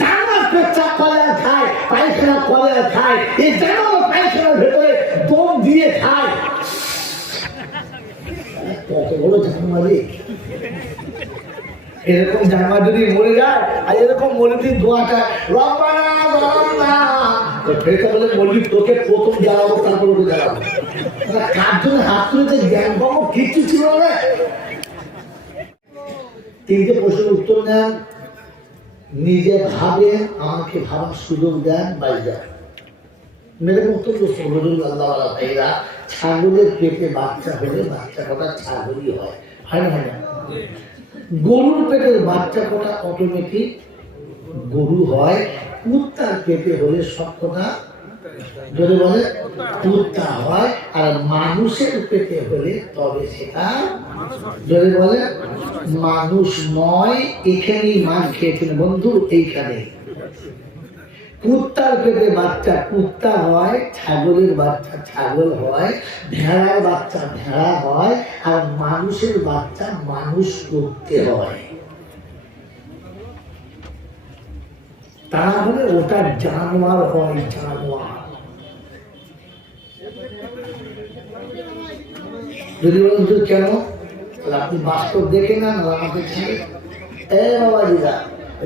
জানোয়ার পেচ্ছাপ করে খায়, পায়খানা করে খায়, এই জানোয়ার পায়খানার ভেতরে দম দিয়ে খায়। কত বড় জানোয়ারি এরকম জানোয়ার যদি মরে যায়, আর এরকম মরিদির দোয়াটা মল্লিক তোকে প্রথম জ্বালাবো, তারপর ওকে জন্য হাত ছিল না। তিনটে প্রশ্নের উত্তর নেন। নিজে ভাবে আমাকে ভাবার সুযোগ দেন দেন মেরে বক্তব্য আল্লাহ ভাইরা। ছাগলের পেটে বাচ্চা হলে বাচ্চা কটা ছাগলই হয়। হয় না, হয় গরুর পেটের বাচ্চা কটা অটোমেটিক গরু হয়, কুত্তার পেটে হলে সব কটা যদি বলে কুত্তা হয় আর মানুষের পেটে হলে তবে সেটা যদি বলে মানুষ নয় এখানেই মাছ খেয়েছেন বন্ধু, এইখানে। কুত্তার পেটে বাচ্চা কুত্তা হয়, ছাগলের বাচ্চা ছাগল হয়, ভেড়ার বাচ্চা ভেড়া হয়, আর মানুষের বাচ্চা মানুষ করতে হয়। তা না হলে ওটা জানোয়ার হয়, জানোয়ার যদি বলেন তো কেন? আপনি বাস্তব দেখে না না আমাকে ছেড়ে এ বাবা দিদা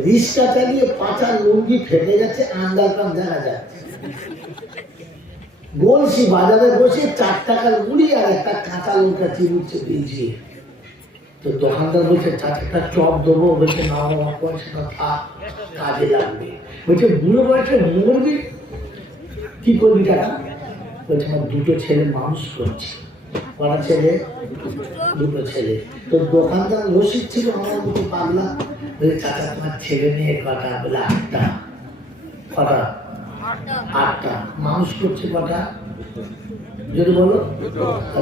রিক্সা চালিয়ে পাচার লুঙ্গি ফেটে গেছে আন্ডারগ্রাম দেখা যায়। বলছি, বাজারে বসে চার টাকার মুড়ি আর একটা কাঁচা লঙ্কা চিরুচ্ছে দিয়েছি তো দোকানদার বলছে চার একটা চপ দেবো। বলছে, না আমার পয়সাটা থাক, কাজে লাগবে। বলছে, বুড়ো বয়সে মরবি? কি করবি টাকা? বলছে, আমার দুটো ছেলে মানুষ করছে। ছেলে, দুটো ছেলে। তো দোকানদার ছিল আমার মতো পাগলা। চাচা, তোমার ছেলে মেয়ে কটা? বলে, আটটা। কটা? আটটা। মানুষ করছে কটা? যদি বলো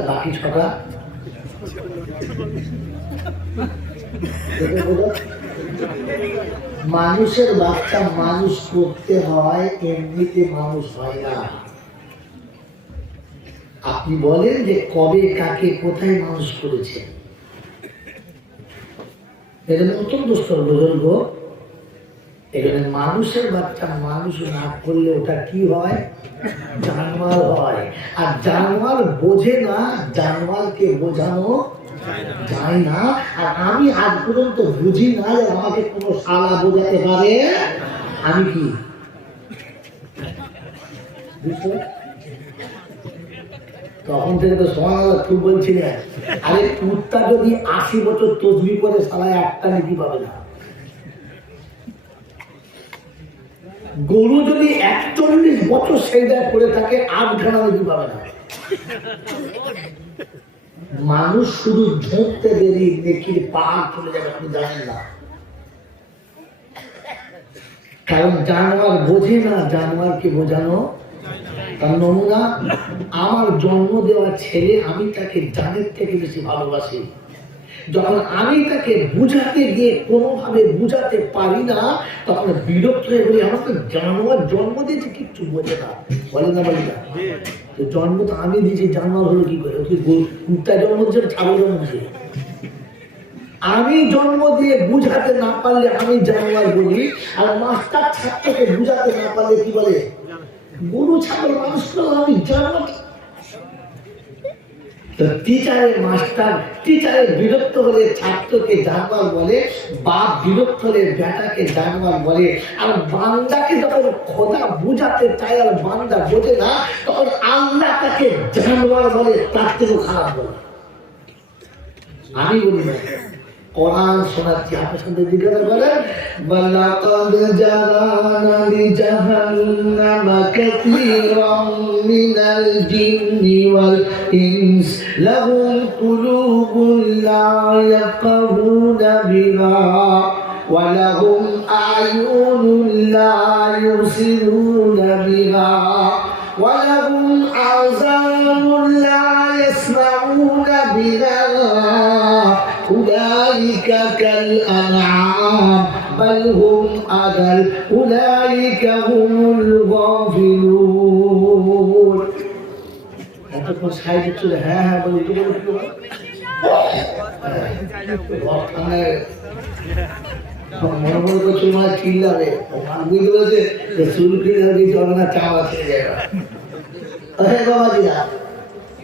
বাকি ছটা। মানুষের বাচ্চা মানুষ করতে হয়, এমনিতে মানুষ হয় না। আপনি বলেন যে কবে, কাকে, কোথায় মানুষ করেছে। এখানে অত্যন্ত বুজুর্গ এখানে মানুষের বাচ্চা মানুষ না করলে ওটা কি হয়? জানোয়ার হয়। আর জানোয়ার বোঝে না, জানোয়ারকে বোঝানো যায় না। আর আমি আজ পর্যন্ত বুঝি না যে আমাকে কোনো শালা বোঝাতে পারে। আমি কি? বুঝছ? তখন থেকে তো সমান খুব বলছিলেন আরে কুত্তা যদি আশি বছর তসবি করে সালায় একটা নীতি পাবে না। গরু যদি একচল্লিশ বছর সেইদায় পড়ে থাকে, আটখানা নীতি পাবে না। মানুষ শুধু ঝুঁকতে দেরি, নেকির পাহাড় চলে যাবে, আপনি জানেন না। কারণ জানোয়ার বোঝে না জানোয়ারকে বোঝানো তার নমুনা আমার জন্ম দেওয়া ছেলে আমি তাকে জানের থেকে বেশি ভালোবাসি। যখন আমি তাকে বুঝাতে গিয়ে কোনোভাবে বুঝাতে পারি না তখন বিরক্ত হয়ে বলি আমার তো জানোয়ার জন্ম দিয়েছে কিচ্ছু বোঝে না। বলে না বলে না। তো জন্ম তো আমি দিয়েছি জানোয়ার হলো কি করে? তুই কুত্তা জন্ম দিয়েছে ছাগল জন্ম দিয়েছে? আমি জন্ম দিয়ে বুঝাতে না পারলে আমি জানোয়ার বলি আর মাস্টার ছাত্রকে বুঝাতে না পারলে কি বলে? গরু ছাগল মানুষ করলাম আমি তো টিচারের মাস্টার, টিচারের বিরক্ত হলে ছাত্রকে জানোয়ার বলে, বাপ বিরক্ত হলে বেটাকে জানোয়ার বলে। আর বান্দাকে যখন খোদা বুঝাতে চায় আর বান্দা বোঝে না, তখন আল্লাহ তাকে জানোয়ার বলে, তার থেকেও খারাপ বলে। আমি বলি না। কোরআন শোনাচ্ছি আপনার সাথে জিজ্ঞাসা করেন বলাকাদ জারানা লিজাহান্নামা কাসীরাম মিনাল জিন্নি ওয়াল ইনস লাহুম কুলুবুন লা ইয়াফকাহুনা বিহা ولهم أعين لا يبصرون بها ولهم آذان لا يسمعون بها أولئك كالأنعام بل هم أضل أولئك هم الغافلون এতক্ষণ সাইডে চলে হ্যাঁ হ্যাঁ বলি তো বলো কি বলো? বর্তমানে মনে মনে করছে মনে হয় চিল্লাবে বুঝতে পেরেছে যে চুল কিনে দিয়েছে অনেক চাওয়া ছেড়ে যাবে আরে বাবাজিরা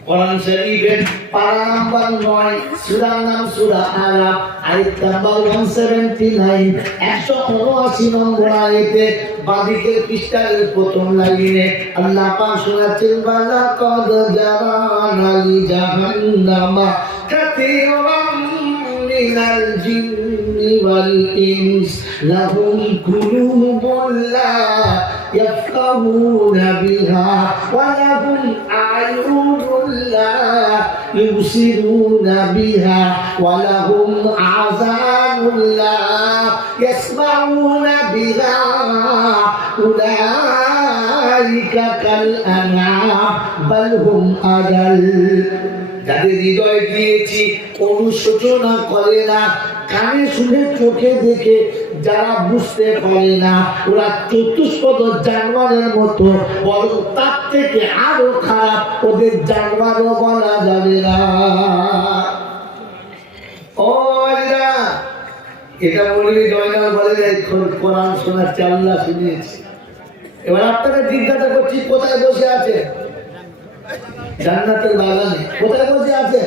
কোরআন শরীফের পারা নাম্বার নয় সূরা নাম সূরা আলাপ। আয়াত নাম্বার 179 একশো উনআশি নম্বর আয়াতে বাদিকের পৃষ্ঠার প্রথম লাইনে আল্লাহ পাক শোনাচ্ছেন বালা কদ জারানা লি জাহান্নামা কাসীরাম মিনাল জিন্নি ওয়াল ইনস, লাহুম কুলুবুন লা يفقهون بها ولهم أعين لا يبصرون بها ولهم آذان لا يسمعون بها أولئك كالأنعام بل هم أضل যাদের হৃদয় দিয়েছি অনুশোচনা করে না কানে শুনে চোখে দেখে যারা বুঝতে পারে না, ওরা চতুষ্পদ জানোয়ারের মতো, বরং তার থেকে আরও খারাপ ওদের জানোয়ারও বলা যাবে না। এটা জয়নাল বলে কোরআন চাল্লা শুনিয়েছি। এবার আপনাকে জিজ্ঞাসা করছি, কোথায় বসে আছে? জান্নাতের বাগানে। কোথায় বসে আছে?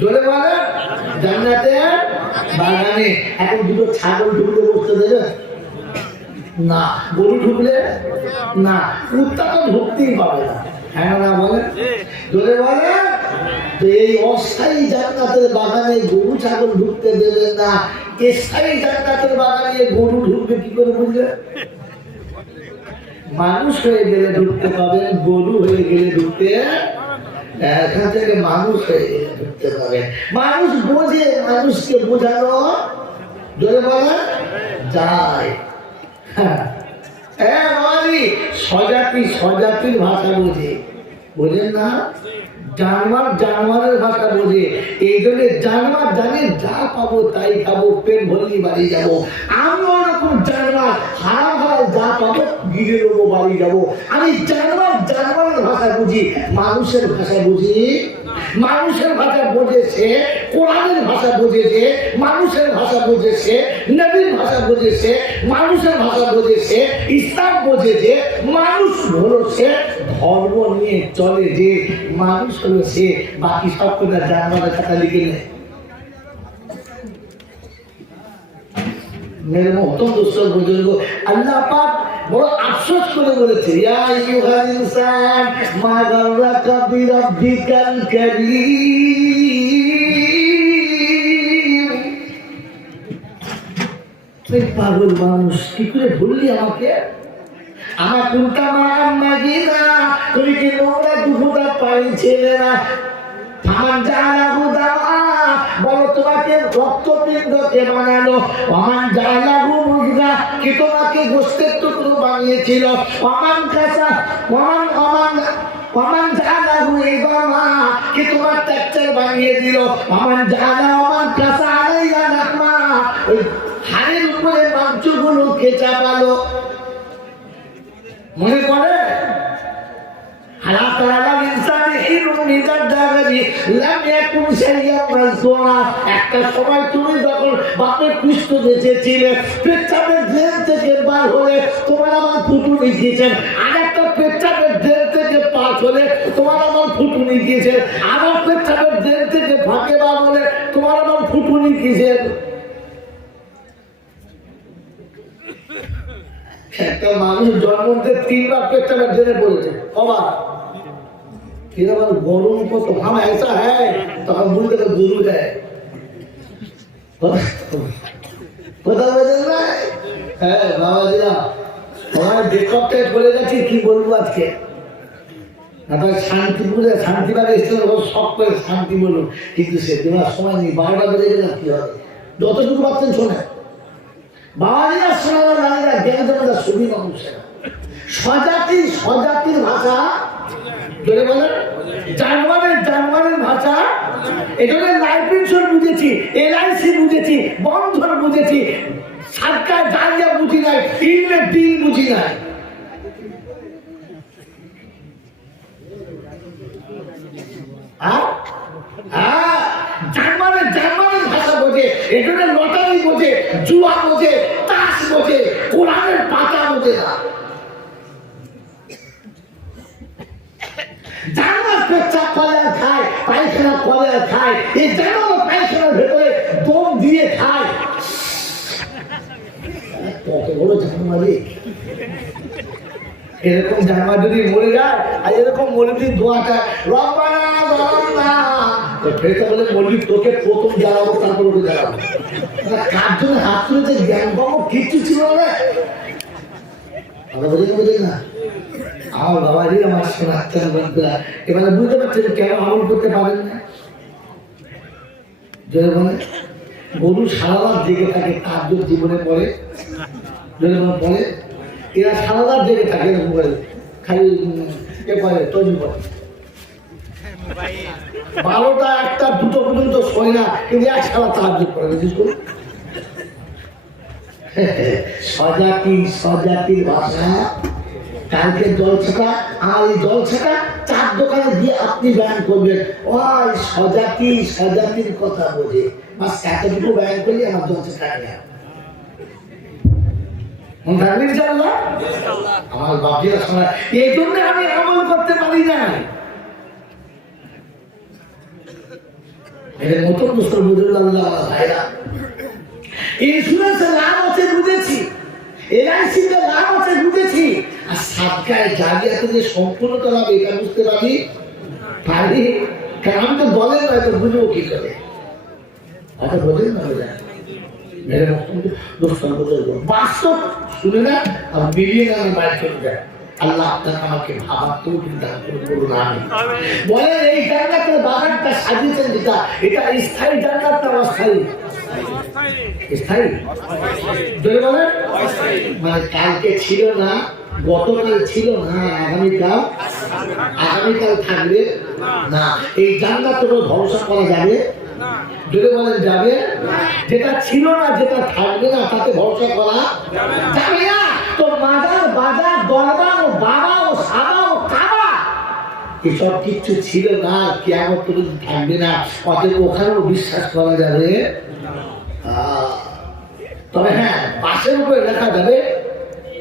জোরে বলে জান্নাতের বাগানে এখন দুটো ছাগল ঢুকলে বসতে দেবে? না, গরু ঢুকলে না, কুত্তা তো ঢুকতেই পাবে না। হ্যাঁ ছাগল ঢুকতে দেবে না। বাগানে গরু ঢুকবে কি করে বুঝলে? মানুষ হয়ে গেলে ঢুকতে পাবেন গরু হয়ে গেলে ঢুকতে এখান থেকে মানুষ পাবেন মানুষ বোঝে, মানুষকে বোঝানো। বলা, যায়। হ্যাঁ। স্বজাতি, স্বজাতির ভাষা বোঝে। বোঝেন না? জানোয়ার, জানোয়ারের ভাষা বোঝে। এই জন্য জানোয়ার জানে, যা পাবো তাই খাব, পেট ভরলি বাড়ি যাব। আমি ওরকম জানোয়ার হারা যা পাবো গিরে বাড়ি যাব। আমি ভাষা বুঝি, মানুষের ভাষা বুঝি। মানুষের ভাষা বোঝেছে, কোরআনের ভাষা বুঝেছে, মানুষের ভাষা বুঝেছে, নবীর ভাষা বুঝেছে, মানুষের ভাষা বুঝেছে, ইসলাম বুঝেছে, মানুষ হলো সে ধর্ম নিয়ে চলে যে মানুষ হলো সে বাকি সব কথা জানবার কথা লিখে নেয় মেরে মহতম দুঃসর বুজুর্গ আল্লাহ পাক বড় আফসোস করে বলেছে, ইয়া ইনসান, মা কারীম। পাগল মানুষ, কি করে ভুললি আমাকে? আমার কোনটা মা মাগিনা তুমি কি নোংরা দুপুটা পাইছিলে না? আমার জানা বলো তোমাকে রক্তপিণ্ডকে বানালো? আমার জানা মুজগা কি তোমাকে গোস্তের টুকরো বানিয়েছিল? অমান কাঁচা, অমান অমান অমান জানা হুয়ে বাবা কি তোমার টেক্সচার বানিয়ে দিল? অমান জানা অমান কাঁচা আলাইয়া নাকমা। ওই হাড়ের উপরে মাংসগুলো কে চাপালো? মনে পড়ে? একটা সময় পেচ্ছাপের বার হলে তোমার আমার পেচ্ছাপের পেচ্ছাপের মানুষ জন্মতে তিনবার পেটটা জেনে পড়েছে। অবাক फिर अगर गोरों को तो हम ऐसा है तो हम बोलते तो गुरु है কথা বোঝেন না হ্যাঁ বাবা দিলা আমার বেকপটাই বলে গেছি কি বলবো আজকে আপনার শান্তি বুঝে শান্তি বাগে এসেছিল সব করে শান্তি বলুন কিন্তু সে দেওয়ার সময় নেই বারোটা বেজে গেলে কি হবে যতটুকু পাচ্ছেন শোনেন বাঙালিরা শোনানো নারীরা জ্ঞান দেবে সুবি মানুষেরা স্বজাতি স্বজাতির ভাষা জোরে বলেন জানোয়ারের জানোয়ারের ভাষা বুঝেছি বন্ধন বুঝেছি, সরকার বুঝি নাই ইলমে বিল বুঝি নাই। হ্যাঁ? হ্যাঁ? জার্মানের জার্মানের ভাষা বোঝে এখানে লটারি বোঝে, জুয়া বোঝে, তাস বোঝে কোরআনের পাতা বোঝে না জানার পেচ্ছাপ করে আর খায়, পায়খানা করে আর খায়, এই জানানো পায়খানার ভেতরে দম দিয়ে খায়। কত বড় জানুয়ারি এরকম জানোয়ার যদি মরে যায়, আর এরকম মৌলবী দোয়াটা, রব্বানা রব্বানা ফেরতে বলে মৌলবী তোকে প্রথম জ্বালাবো, তারপর ওকে জ্বালাবো। কার জন্য হাত তুলেছে? জ্ঞান পাবো কিচ্ছু ছিল না। বোঝেন বোঝেন না। আমার আমার এবারে বুঝতে পারছেন কেন আমল করতে পারেন না? যদি বলে গরু জেগে থাকে, তার জীবনে পড়ে। যদি বলে এরা জেগে থাকে করে। খালি তৈরি করে। বারোটা, একটা, দুটো পর্যন্ত শোয় না, কিন্তু এক সারা সাহায্য করে, বুঝিস তো? স্বজাতি স্বজাতির ভাষা। কালকে জলছাটা আমার এই জলছাটা চার দোকানে দিয়ে আপনি বয়ান করবেন। ওই স্বজাতি, স্বজাতির কথা বোঝে। বাস এতটুকু বয়ান করলে আমার জলছাটা এলআইসিতে লাভ আছে বুঝেছি। আর সাতকায় জাগিয়াতে যে সম্পূর্ণতা লাভ এটা বুঝতে পারি পারি কারণ তো দলের নয়, তো বুঝব কি করে? কথা বোঝেন না বুঝব বাস্তব, শুনে না না আল্লাহ আপনার আমাকে ভাবার বলেন এই জান্নাতের বাগানটা সাজিয়েছেন যেটা, এটা স্থায়ী জান্নাত না অস্থায়ী? স্থায়ী। বলেন। মানে কালকে ছিল না গতকাল ছিল না, আগামীকাল? আগামীকাল থাকবে না। এই জান্নাত উপর ভরসা করা যাবে? বলেন, যাবে? যেটা ছিল না, যেটা থাকবে না, তাতে ভরসা করা যাবে না। তো মাজার, বাজার দরবার ও বাবা ও সাবা ও কাবা, এসব কিচ্ছু ছিল না কেমন পর্যন্ত থাকবে না। অতএব ওখানেও বিশ্বাস করা যাবে। তবে হ্যাঁ বাসের উপরে লেখা যাবে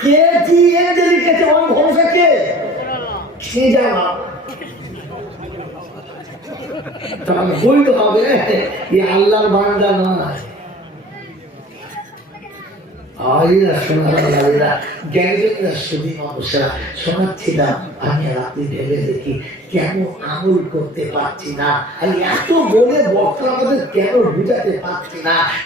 কে এনে লিখেছে ওর ভরসা কে? বলতে হবে। আল্লাহর বান্দা শোনাচ্ছিলাম, আমি আপনি ভেবে দেখি কেন আমল করতে পারছি না। আমি এত বলে বক্তা আমাদের কেন বুঝাতে পারছি না?